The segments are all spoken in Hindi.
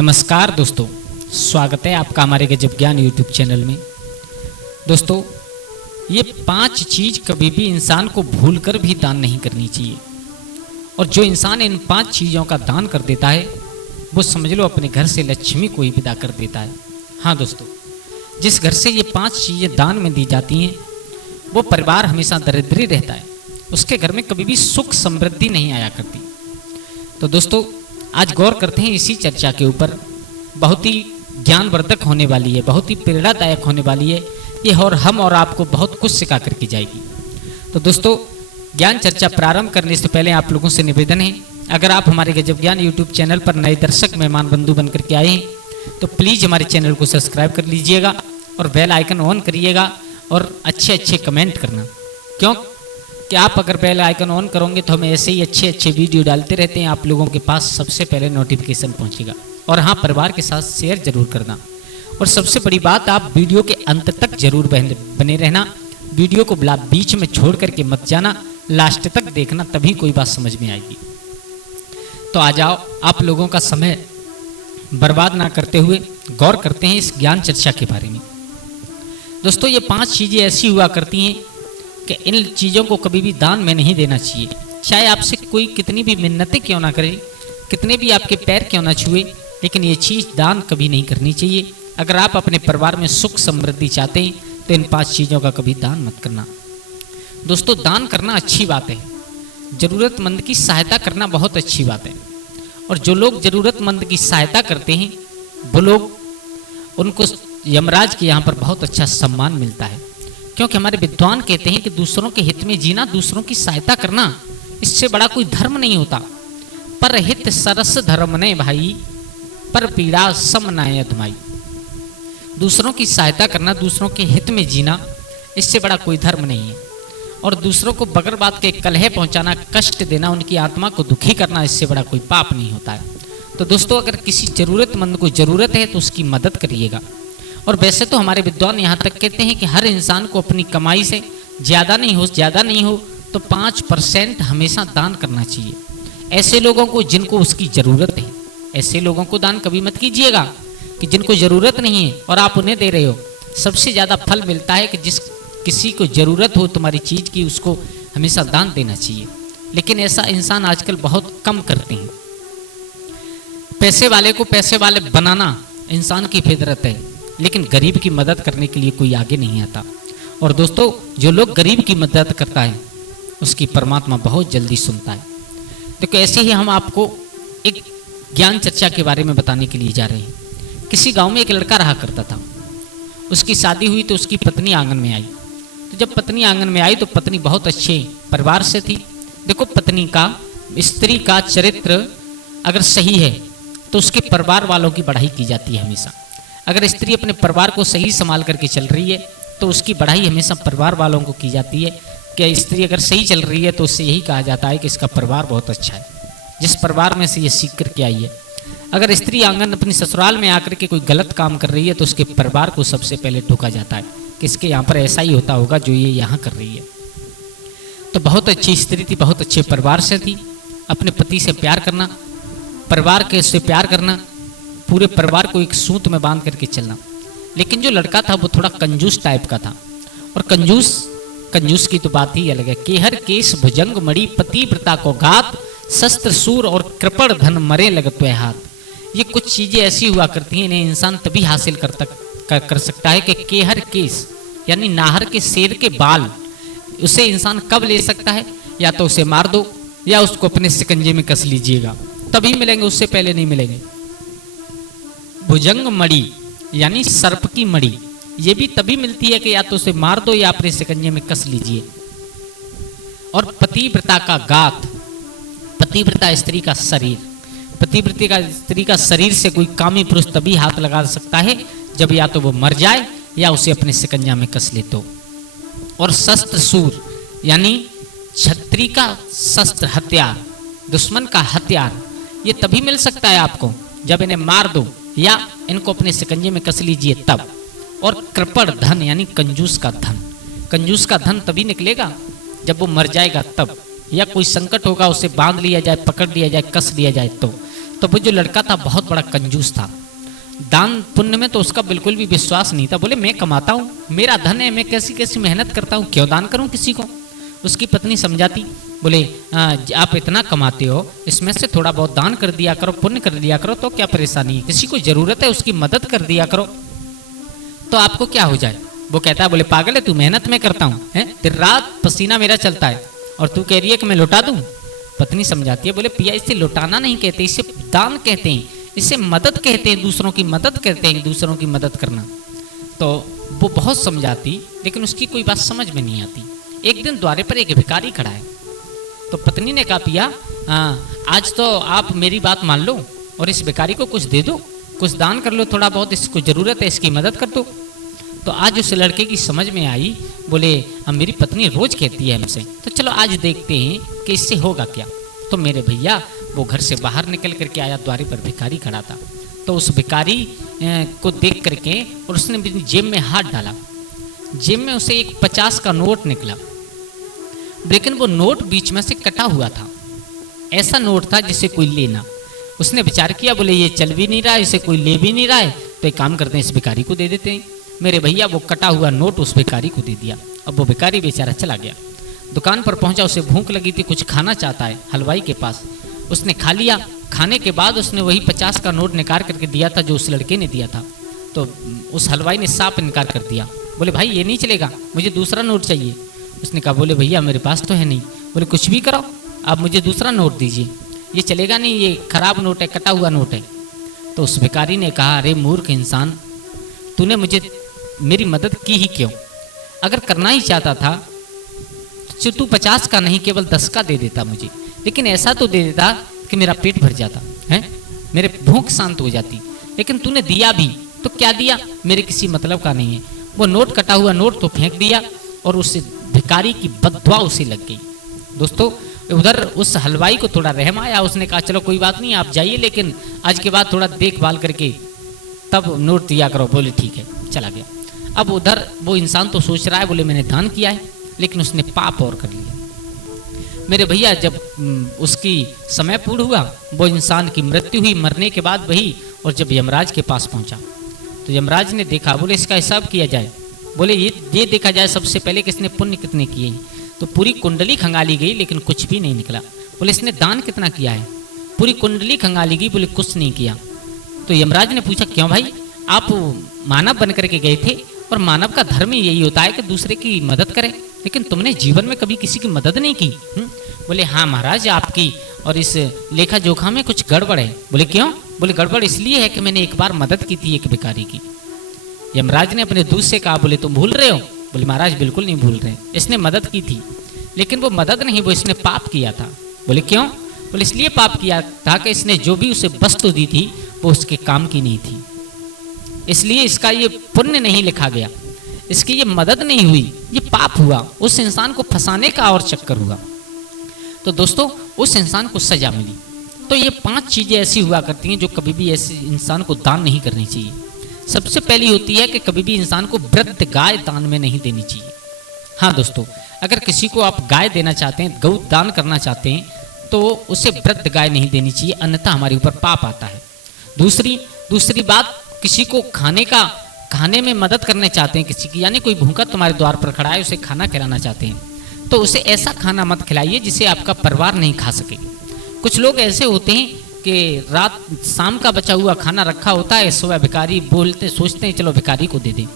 नमस्कार दोस्तों, स्वागत है आपका हमारे गजब ज्ञान यूट्यूब चैनल में। दोस्तों, ये 5 चीज़ कभी भी इंसान को भूलकर भी दान नहीं करनी चाहिए। और जो इंसान इन 5 चीज़ों का दान कर देता है वो समझ लो अपने घर से लक्ष्मी को ही विदा कर देता है। हाँ दोस्तों, जिस घर से ये 5 चीज़ें दान में दी जाती हैं वो परिवार हमेशा दरिद्री रहता है, उसके घर में कभी भी सुख समृद्धि नहीं आया करती। तो दोस्तों, आज गौर करते हैं इसी चर्चा के ऊपर। बहुत ही ज्ञानवर्धक होने वाली है, बहुत ही प्रेरणादायक होने वाली है ये, और हम और आपको बहुत कुछ सिखा करके जाएगी। तो दोस्तों, ज्ञान चर्चा प्रारंभ करने से पहले आप लोगों से निवेदन है, अगर आप हमारे गजब ज्ञान यूट्यूब चैनल पर नए दर्शक मेहमान बंधु बनकर के आए हैं तो प्लीज़ हमारे चैनल को सब्सक्राइब कर लीजिएगा और बेल आइकन ऑन करिएगा और अच्छे अच्छे कमेंट करना। क्यों कि आप अगर बेल आइकन ऑन करोगे तो हम ऐसे ही अच्छे अच्छे वीडियो डालते रहते हैं, आप लोगों के पास सबसे पहले नोटिफिकेशन पहुंचेगा। और हाँ, परिवार के साथ शेयर जरूर करना। और सबसे बड़ी बात, आप वीडियो के अंत तक जरूर बने रहना। वीडियो को बीच में छोड़ करके मत जाना, लास्ट तक देखना, तभी कोई बात समझ में आएगी। तो आ जाओ, आप लोगों का समय बर्बाद ना करते हुए गौर करते हैं इस ज्ञान चर्चा के बारे में। दोस्तों, ये 5 चीज़ें ऐसी हुआ करती हैं कि इन चीज़ों को कभी भी दान में नहीं देना चाहिए। चाहे आपसे कोई कितनी भी मिन्नतें क्यों ना करे, कितने भी आपके पैर क्यों ना छुए, लेकिन ये चीज़ दान कभी नहीं करनी चाहिए। अगर आप अपने परिवार में सुख समृद्धि चाहते हैं तो इन 5 चीज़ों का कभी दान मत करना। दोस्तों, दान करना अच्छी बात है, ज़रूरतमंद की सहायता करना बहुत अच्छी बात है। और जो लोग ज़रूरतमंद की सहायता करते हैं वो लोग, उनको यमराज के यहाँ पर बहुत अच्छा सम्मान मिलता है। क्योंकि हमारे विद्वान कहते हैं कि दूसरों के हित में जीना, दूसरों की सहायता करना, इससे बड़ा कोई धर्म नहीं होता। पर हित सरस धर्म ने भाई, पर पीड़ा सम नाय अधमाई। दूसरों की सहायता करना, दूसरों के हित में जीना, इससे बड़ा कोई धर्म नहीं है। और दूसरों को बगैर बात के कलह पहुंचाना, कष्ट देना, उनकी आत्मा को दुखी करना, इससे बड़ा कोई पाप नहीं होता है। तो दोस्तों, अगर किसी जरूरतमंद को जरूरत है तो उसकी मदद करिएगा। और वैसे तो हमारे विद्वान यहाँ तक कहते हैं कि हर इंसान को अपनी कमाई से ज़्यादा नहीं हो तो 5% हमेशा दान करना चाहिए ऐसे लोगों को जिनको उसकी ज़रूरत है। ऐसे लोगों को दान कभी मत कीजिएगा कि जिनको ज़रूरत नहीं है और आप उन्हें दे रहे हो। सबसे ज़्यादा फल मिलता है कि जिस किसी को ज़रूरत हो तुम्हारी चीज़ की, उसको हमेशा दान देना चाहिए। लेकिन ऐसा इंसान आजकल बहुत कम करते हैं। पैसे वाले को पैसे वाले बनाना इंसान की फितरत है, लेकिन गरीब की मदद करने के लिए कोई आगे नहीं आता। और दोस्तों, जो लोग गरीब की मदद करता है उसकी परमात्मा बहुत जल्दी सुनता है। देखो, ऐसे ही हम आपको एक ज्ञान चर्चा के बारे में बताने के लिए जा रहे हैं। किसी गांव में एक लड़का रहा करता था, उसकी शादी हुई तो उसकी पत्नी आंगन में आई। तो जब पत्नी आंगन में आई तो पत्नी बहुत अच्छे परिवार से थी। देखो, पत्नी का, स्त्री का चरित्र अगर सही है तो उसके परिवार वालों की बढ़ाई की जाती है हमेशा। अगर स्त्री अपने परिवार को सही संभाल करके चल रही है तो उसकी बढ़ाई हमेशा परिवार वालों को की जाती है। कि स्त्री अगर सही चल रही है तो उससे यही कहा जाता है कि इसका परिवार बहुत अच्छा है, जिस परिवार में से ये सीख करके आई है। अगर स्त्री आंगन अपनी ससुराल में आकर के कोई गलत काम कर रही है तो उसके परिवार को सबसे पहले टोका जाता है कि इसके यहाँ पर ऐसा ही होता होगा जो ये यहाँ कर रही है। तो बहुत अच्छी स्त्री थी, बहुत अच्छे परिवार से थी। अपने पति से प्यार करना, परिवार के से प्यार करना, पूरे परिवार को एक सूत में बांध करके चलना। लेकिन जो लड़का था वो थोड़ा कंजूस टाइप का था। और कंजूस की तो बात ही अलग है। केहर केस भुजंग मणि पतिव्रता को घात, शस्त्र सूर और कृपण धन मरे लगत हाथ। ये कुछ चीजें ऐसी हुआ करती हैं, इन्हें इंसान तभी हासिल कर सकता है कि केहर केस यानी नाहर के शेर के बाल, उसे इंसान कब ले सकता है? या तो उसे मार दो या उसको अपने शिकंजे में कस लीजिएगा, तभी मिलेंगे, उससे पहले नहीं मिलेंगे। भुजंग मणि यानी सर्प की मणि, ये भी तभी मिलती है कि या तो उसे मार दो या अपने शिकंजे में कस लीजिए। और पतिव्रता का गात, पतिव्रता स्त्री का शरीर, पतिव्रता का स्त्री का शरीर से कोई कामी पुरुष तभी हाथ लगा सकता है जब या तो वो मर जाए या उसे अपने शिकंजा में कस ले तो। और शस्त्र सूर यानी छत्री का शस्त्र, हथियार, दुश्मन का हथियार, ये तभी मिल सकता है आपको जब इन्हें मार दो या इनको अपने शिकंजे में कस लीजिए तब। और कृपण धन यानी कंजूस का धन, कंजूस का धन तभी निकलेगा जब वो मर जाएगा तब, या कोई संकट होगा उसे बांध लिया जाए, पकड़ लिया जाए, कस लिया जाए तो। तो वो जो लड़का था बहुत बड़ा कंजूस था, दान पुण्य में तो उसका बिल्कुल भी विश्वास नहीं था। बोले मैं कमाता हूँ, मेरा धन है, मैं कैसी कैसी मेहनत करता हूँ, क्यों दान करूँ किसी को। उसकी पत्नी समझाती, बोले आप इतना कमाते हो, इसमें से थोड़ा बहुत दान कर दिया करो, पुण्य कर दिया करो, तो क्या परेशानी है, किसी को जरूरत है उसकी मदद कर दिया करो, तो आपको क्या हो जाए। वो कहता है, बोले पागल है तू, मेहनत में करता हूँ, दिन रात पसीना मेरा चलता है और तू कह रही है कि मैं लौटा दूँ। पत्नी समझाती है, बोले पिया इसे लौटाना नहीं कहते, इसे दान कहते हैं, इसे मदद कहते हैं, दूसरों की मदद कहते हैं, दूसरों की मदद करना। तो वो बहुत समझाती, लेकिन उसकी कोई बात समझ में नहीं आती। एक दिन द्वारे पर एक भिखारी खड़ा है, तो पत्नी ने कहा, पिया आज तो आप मेरी बात मान लो और इस भिखारी को कुछ दे दो, कुछ दान कर लो, थोड़ा बहुत इसको ज़रूरत है, इसकी मदद कर दो। तो आज उस लड़के की समझ में आई, बोले अब मेरी पत्नी रोज़ कहती है हमसे, तो चलो आज देखते हैं कि इससे होगा क्या। तो मेरे भैया वो घर से बाहर निकल करके आया, द्वारे पर भिखारी खड़ा था। तो उस भिखारी को देख करके और उसने अपनी जेब में हाथ डाला, जेब में उसे एक 50 का नोट निकला, लेकिन वो नोट बीच में से कटा हुआ था। ऐसा नोट था जिसे कोई लेना। उसने विचार किया, बोले ये चल भी नहीं रहा है, इसे कोई ले भी नहीं रहा है, तो एक काम करते हैं इस भिखारी को दे देते हैं। मेरे भैया वो कटा हुआ नोट उस भिखारी को दे दिया। अब वो भिखारी बेचारा चला गया, दुकान पर पहुंचा, उसे भूख लगी थी, कुछ खाना चाहता है हलवाई के पास। उसने खा लिया, खाने के बाद उसने वही 50 का नोट निकाल करके दिया था जो उस लड़के ने दिया था। तो उस हलवाई ने साफ इनकार कर दिया, बोले भाई ये नहीं चलेगा, मुझे दूसरा नोट चाहिए। उसने कहा, बोले भैया मेरे पास तो है नहीं। बोले कुछ भी करो, आप मुझे दूसरा नोट दीजिए, ये चलेगा नहीं, ये खराब नोट है, कटा हुआ नोट है। तो उस भिखारी ने कहा, अरे मूर्ख इंसान, तूने मुझे मेरी मदद की ही क्यों? अगर करना ही चाहता था तो तू 50 का नहीं केवल 10 का दे देता मुझे, लेकिन ऐसा तो दे देता कि मेरा पेट भर जाता है, मेरे भूख शांत हो जाती। लेकिन तूने दिया भी तो क्या दिया, मेरे किसी मतलब का नहीं है। वो नोट, कटा हुआ नोट तो फेंक दिया और उस भिखारी की बददुआ उसे लग गई। दोस्तों उधर उस हलवाई को थोड़ा रहम आया, उसने कहा चलो कोई बात नहीं आप जाइए, लेकिन आज के बाद थोड़ा देखभाल करके तब नोट दिया करो। बोले ठीक है, चला गया। अब उधर वो इंसान तो सोच रहा है, बोले मैंने दान किया है, लेकिन उसने पाप और कर लिया। मेरे भैया जब उसकी समय पूर्ण हुआ, वो इंसान की मृत्यु हुई, मरने के बाद वही, और जब यमराज के पास पहुंचा तो यमराज ने देखा, बोले इसका हिसाब किया जाए। बोले ये देखा जाए सबसे पहले कि इसने पुण्य कितने किए हैं। तो पूरी कुंडली खंगाली गई, लेकिन कुछ भी नहीं निकला। बोले इसने दान कितना किया है, पूरी कुंडली खंगाली गई, बोले कुछ नहीं किया। तो यमराज ने पूछा, क्यों भाई, आप मानव बन करके गए थे और मानव का धर्म यही होता है कि दूसरे की मदद करे, लेकिन तुमने जीवन में कभी किसी की मदद नहीं की। बोले हाँ महाराज, आपकी और इस लेखा जोखा में कुछ गड़बड़ है। बोले क्यों? बोले गड़बड़ इसलिए है कि मैंने एक बार मदद की थी एक भिखारी की। यमराज ने अपने दूत से कहा, बोले तुम भूल रहे हो? बोले महाराज बिल्कुल नहीं भूल रहे, इसने मदद की थी, लेकिन वो मदद नहीं, वो इसने पाप किया था। बोले क्यों? बोले इसलिए पाप किया था कि इसने जो भी उसे वस्तु दी थी वो उसके काम की नहीं थी, इसलिए इसका ये पुण्य नहीं लिखा गया, इसकी ये मदद नहीं हुई, ये पाप हुआ, उस इंसान को फंसाने का और चक्कर हुआ। तो दोस्तों उस इंसान को सजा मिली। तो ये 5 चीजें ऐसी हुआ करती हैं जो कभी भी ऐसे इंसान को दान नहीं करनी चाहिए। सबसे पहली होती है कि कभी भी इंसान को वृद्ध गाय दान में नहीं देनी चाहिए। हाँ दोस्तों, अगर किसी को आप गाय देना चाहते हैं, गौ दान करना चाहते हैं, तो उसे वृद्ध गाय नहीं देनी चाहिए, अन्यथा हमारे ऊपर पाप आता है। दूसरी बात, किसी को खाने में मदद करने चाहते हैं किसी की, यानी कोई भूखा तुम्हारे द्वार पर खड़ा है, उसे खाना खिलाना चाहते हैं, तो उसे ऐसा खाना मत खिलाइए जिसे आपका परिवार नहीं खा सके। कुछ लोग ऐसे होते हैं कि शाम का बचा हुआ खाना रखा होता है, सुबह भिखारी सोचते हैं चलो भिखारी को दे दें,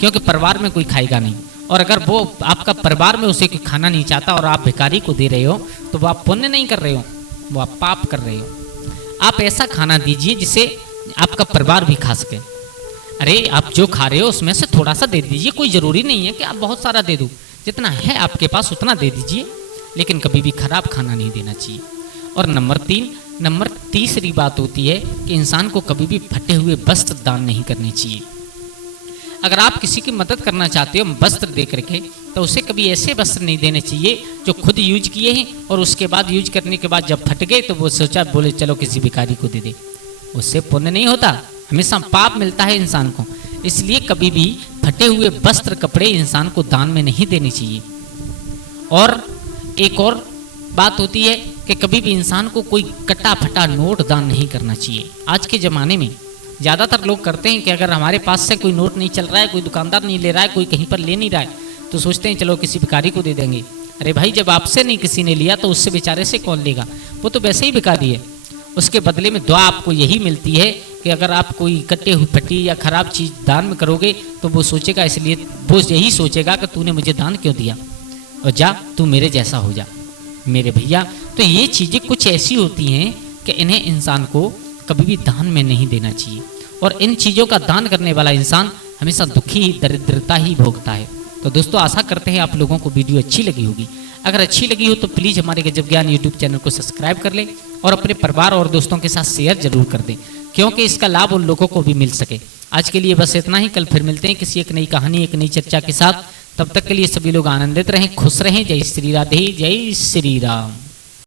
क्योंकि परिवार में कोई खाएगा नहीं। और अगर वो आपका परिवार में उसे कोई खाना नहीं चाहता और आप भिखारी को दे रहे हो, तो वो आप पुण्य नहीं कर रहे हो, वो आप पाप कर रहे हो। आप ऐसा खाना दीजिए जिसे आपका परिवार भी खा सके। अरे आप जो खा रहे हो उसमें से थोड़ा सा दे दीजिए, कोई ज़रूरी नहीं है कि आप बहुत सारा दे दो, जितना है आपके पास उतना दे दीजिए, लेकिन कभी भी खराब खाना नहीं देना चाहिए। और नंबर तीसरी बात होती है कि इंसान को कभी भी फटे हुए वस्त्र दान नहीं करने चाहिए। अगर आप किसी की मदद करना चाहते हो वस्त्र दे करके, तो उसे कभी ऐसे वस्त्र नहीं देने चाहिए जो खुद यूज किए हैं और उसके बाद यूज करने के बाद जब फट गए तो वो सोचा बोले चलो किसी भिखारी को दे दे, उससे पुण्य नहीं होता, हमेशा पाप मिलता है इंसान को। इसलिए कभी भी फटे हुए वस्त्र कपड़े इंसान को दान में नहीं देने चाहिए। और एक और बात होती है कि कभी भी इंसान को कोई कटा फटा नोट दान नहीं करना चाहिए। आज के ज़माने में ज़्यादातर लोग करते हैं कि अगर हमारे पास से कोई नोट नहीं चल रहा है, कोई दुकानदार नहीं ले रहा है, कोई कहीं पर ले नहीं रहा है, तो सोचते हैं चलो किसी भिखारी को दे देंगे। अरे भाई, जब आपसे नहीं किसी ने लिया तो उससे बेचारे से कौन लेगा? वो तो वैसे ही भिखारी है। उसके बदले में दुआ आपको यही मिलती है कि अगर आप कोई कटे हुई फटी या खराब चीज़ दान में करोगे तो वो सोचेगा, इसलिए वो यही सोचेगा कि तूने मुझे दान क्यों दिया, और जा तू मेरे जैसा हो जा मेरे भैया। तो ये चीज़ें कुछ ऐसी होती हैं कि इन्हें इंसान को कभी भी दान में नहीं देना चाहिए, और इन चीज़ों का दान करने वाला इंसान हमेशा दुखी दरिद्रता ही भोगता है। तो दोस्तों, आशा करते हैं आप लोगों को वीडियो अच्छी लगी होगी। अगर अच्छी लगी हो तो प्लीज़ हमारे गजब ज्ञान यूट्यूब चैनल को सब्सक्राइब कर लें और अपने परिवार और दोस्तों के साथ शेयर जरूर कर दें, क्योंकि इसका लाभ उन लोगों को भी मिल सके। आज के लिए बस इतना ही। कल फिर मिलते हैं किसी एक नई कहानी, एक नई चर्चा के साथ। तब तक के लिए सभी लोग आनंदित रहें, खुश रहें। जय श्री राधे, जय श्री राम।